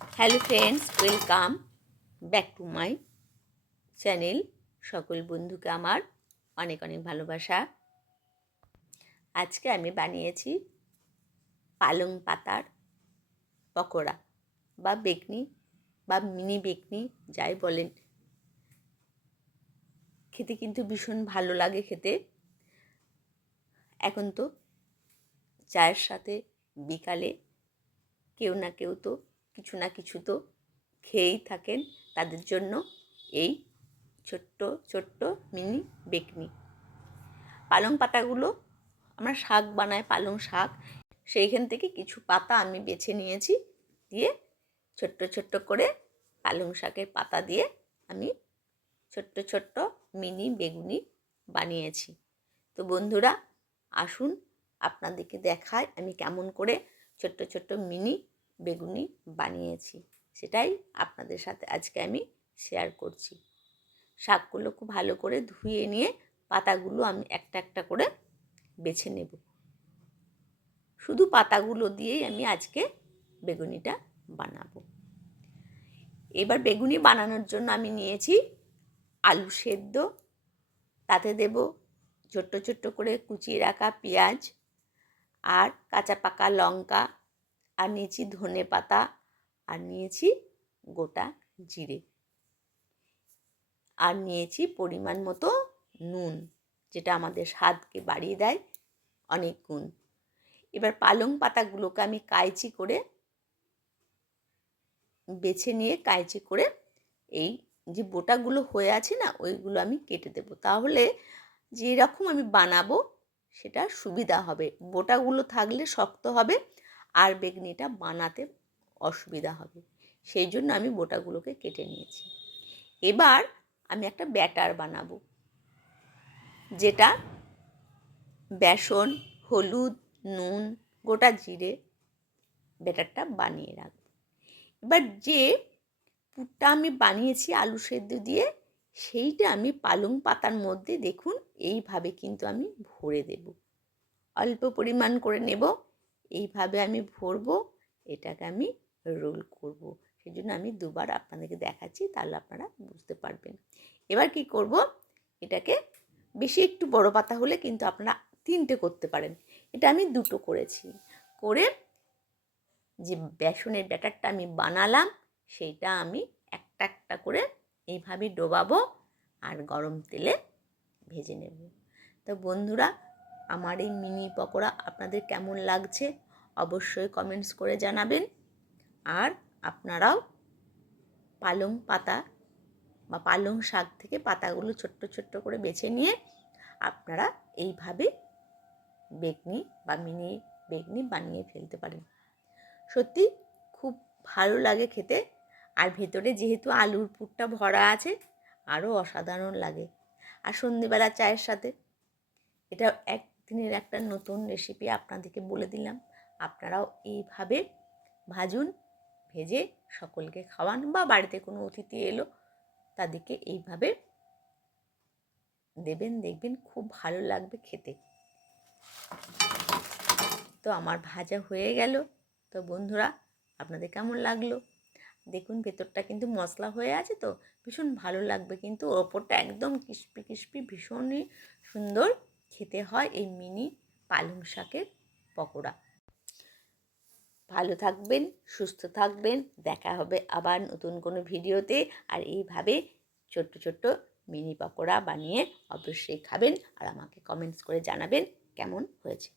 Hello friends, welcome back to my channel. সকল বন্ধুকে আমার অনেক অনেক ভালোবাসা। আজকে আমি বানিয়েছি পালং পাতার পকোড়া বা বেগনি বা মিনি বেগনি, যাই বলেন। খেতে কিন্তু ভীষণ ভালো লাগে খেতে। এখন তো চায়ের সাথে বিকালে কেউ না কেউ তো কিছু না কিছু তো খেয়েই থাকেন। তাদের জন্য এই ছোট্ট ছোট্ট মিনি বেগনি। পালং পাতাগুলো আমরা শাক বানাই, পালং শাক, সেইখান থেকে কিছু পাতা আমি বেছে নিয়েছি, দিয়ে ছোট্ট ছোট্ট করে পালং শাকের পাতা দিয়ে আমি ছোট্ট ছোট্ট মিনি বেগুনি বানিয়েছি। তো বন্ধুরা, আসুন আপনাদেরকে দেখাই আমি কেমন করে ছোট্ট ছোট্ট মিনি বেগুনি বানিয়েছি। সেটাই আপনাদের সাথে আজকে আমি শেয়ার করছি। শাকগুলো খুব ভালো করে ধুয়ে নিয়ে পাতাগুলো আমি একটা একটা করে বেছে নেব। শুধু পাতাগুলো দিয়েই আমি আজকে বেগুনিটা বানাবো। এবার বেগুনি বানানোর জন্য আমি নিয়েছি আলু সেদ্ধ, তাতে দেব ছোট্ট ছোট্ট করে কুচিয়ে রাখা পেঁয়াজ আর কাঁচা পাকা লঙ্কা, আর নিয়েছি ধনে পাতা, আর নিয়েছি গোটা জিরে, আর নিয়েছি পরিমাণ মতো নুন, যেটা আমাদের স্বাদকে বাড়িয়ে দেয় অনেক গুণ। এবার পালং পাতাগুলোকে আমি কাইচি করে বেছে নিয়ে কাইচি করে এই যে বোটাগুলো হয়ে আছে না, ওইগুলো আমি কেটে দেবো। তাহলে যেরকম আমি বানাবো সেটা সুবিধা হবে। বোটাগুলো থাকলে শক্ত হবে আর বেগনিটা বানাতে অসুবিধা হবে, সেই জন্য আমি বোটাগুলোকে কেটে নিয়েছি। এবার আমি একটা ব্যাটার বানাবো, যেটা বেসন, হলুদ, নুন, গোটা জিরে ব্যাটারটা বানিয়ে রাখবো। এবার যে পুরটা আমি বানিয়েছি আলু সেদ্ধ দিয়ে, সেইটা আমি পালং পাতার মধ্যে দেখুন এইভাবে কিন্তু আমি ভরে দেব। অল্প পরিমাণ করে নেব, এইভাবে আমি ভরবো। এটাকে আমি রোল করব। সেই জন্য আমি দুবার আপনাদেরকে দেখাচ্ছি, তাহলে আপনারা বুঝতে পারবেন। এবার কি করব, এটাকে বেশি একটু বড় পাতা হলে কিন্তু আপনারা 3টে করতে পারেন। এটা আমি 2টো করেছি। করে যে বেসনের ব্যাটারটা আমি বানালাম সেইটা আমি একটা একটা করে এইভাবে ডোবাবো আর গরম তেলে ভেজে নেব। তো বন্ধুরা, আমার এই মিনি পকোড়া আপনাদের কেমন লাগছে অবশ্যই কমেন্টস করে জানাবেন। আর আপনারাও পালং পাতা বা পালং শাক থেকে পাতাগুলো ছোট্ট ছোট্ট করে বেছে নিয়ে আপনারা এইভাবে বেগনি বা মিনি বেগনি বানিয়ে ফেলতে পারেন। সত্যি খুব ভালো লাগে খেতে। আর ভেতরে যেহেতু আলুর পুরটা ভরা আছে, আরও অসাধারণ লাগে। আর সন্ধেবেলা চায়ের সাথে এটা একদিনের একটা নতুন রেসিপি আপনাদেরকে বলে দিলাম। আপনারাও এইভাবে ভাজুন, ভেজে সকলকে খাওয়ান, বা বাড়িতে কোনো অতিথি এলো তাদেরকে এইভাবে দেবেন, দেখবেন খুব ভালো লাগবে খেতে। তো আমার ভাজা হয়ে গেল। তো বন্ধুরা, আপনাদের কেমন লাগলো দেখুন। ভেতরটা কিন্তু মশলা হয়ে আছে, তো ভীষণ ভালো লাগবে। কিন্তু ওপরটা একদম ক্রিস্পি ক্রিস্পি, ভীষণই সুন্দর খেতে হয় এই মিনি পালং শাকের পকোড়া। ভালো থাকবেন, সুস্থ থাকবেন। দেখা হবে আবার নতুন কোনো ভিডিওতে। আর এইভাবে ছোট্ট ছোট্ট মিনি পকোড়া বানিয়ে অবশ্যই খাবেন, আর আমাকে কমেন্টস করে জানাবেন কেমন হয়েছে।